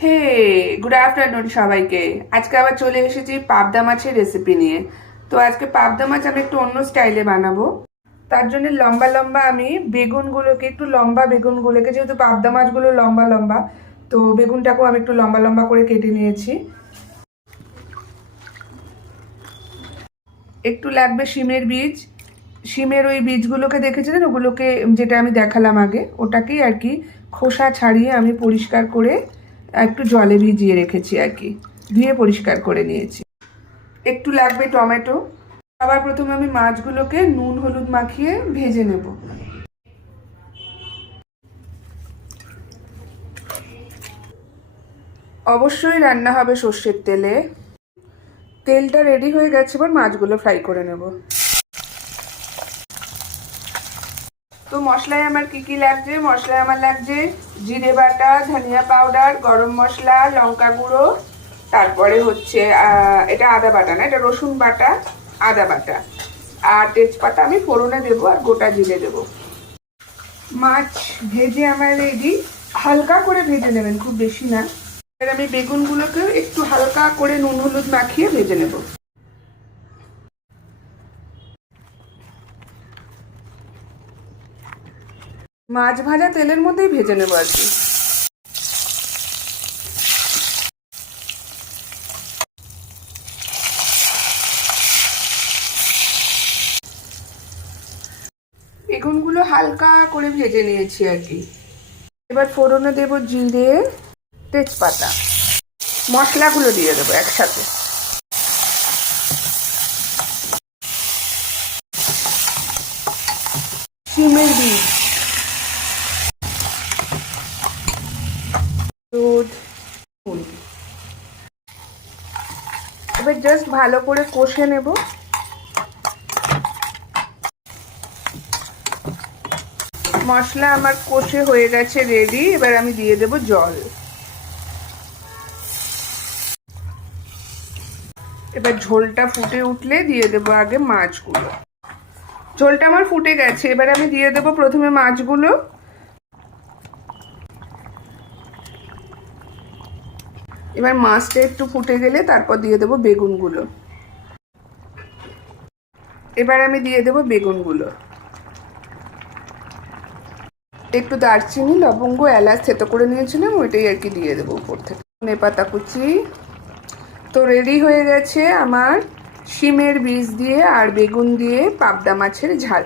হে, good afternoon সবাইকে। আজকে আবার চলে এসেছি পাবদা মাছের রেসিপি নিয়ে। তো আজকে পাবদা মাছ আমি একটু অন্য স্টাইলে বানাবো। তার জন্য লম্বা লম্বা আমি বেগুনগুলোকে একটু লম্বা বেগুনগুলোকে, যেহেতু পাবদা মাছগুলো লম্বা লম্বা, তো বেগুনটাকেও আমি একটু লম্বা লম্বা করে কেটে নিয়েছি। একটু লাগবে শিমের বীজ। শিমের ওই বীজগুলোকে দেখেছিলেন, ওগুলোকে যেটা আমি দেখালাম আগে, ওটাকেই আর কি খোসা ছাড়িয়ে আমি পরিষ্কার করে একটু জলে ভিজিয়ে রেখেছি আর কি, ধুয়ে পরিষ্কার করে নিয়েছি। একটু লাগবে টমেটো। আবার প্রথমে আমি মাছগুলোকে নুন হলুদ মাখিয়ে ভেজে নেব। অবশ্যই রান্না হবে সর্ষের তেলে। তেলটা রেডি হয়ে গেছে, এবার মাছগুলো ফ্রাই করে নেব। তো মশলায় আমার কি কি লাগছে, মশলায় আমার লাগছে জিরে বাটা, ধনিয়া পাউডার, গরম মশলা, লঙ্কা গুঁড়ো, তারপরে হচ্ছে এটা আদা বাটা না, এটা রসুন বাটা, আদা বাটা, আর তেজপাতা আমি ফোড়নে দেবো, আর গোটা জিরে দেবো। মাছ ভেজে আমার রেডি। হালকা করে ভেজে নেবেন, খুব বেশি না। এবার আমি বেগুনগুলোকে একটু হালকা করে নুন হলুদ মাখিয়ে ভেজে নেব। মাছ ভাজা তেলের মধ্যেই ভেজে নেবো আর কি। বেগুনগুলো হালকা করে ভেজে নিয়েছি আর কি। এবার ফোড়নে দেবো জিরে, তেজপাতা, মশলাগুলো দিয়ে দেবো একসাথে। শিমের বীজ, দুধ, নুন। এবার জাস্ট ভালো করে কষে নেব। মশলা আমার কষে হয়ে গেছে রেডি। এবার আমি দিয়ে দেব জল। এবার ঝোলটা ফুটে উঠলে দিয়ে দেবো আগে মাছগুলো। ঝোলটা আমার ফুটে গেছে, এবার আমি দিয়ে দেবো প্রথমে মাছগুলো। এবার মাছটা একটু ফুটে গেলে তারপর দিয়ে দেবো বেগুনগুলো। এবার আমি দিয়ে দেবো বেগুনগুলো। একটু দারচিনি, লবঙ্গ, এলাচ থেতো করে নিয়েছিলাম, ওইটাই আর কি দিয়ে দেবো উপর থেকে। ধনেপাতা কুচি। তো রেডি হয়ে গেছে আমার শিমের বীজ দিয়ে আর বেগুন দিয়ে পাবদা মাছের ঝাল।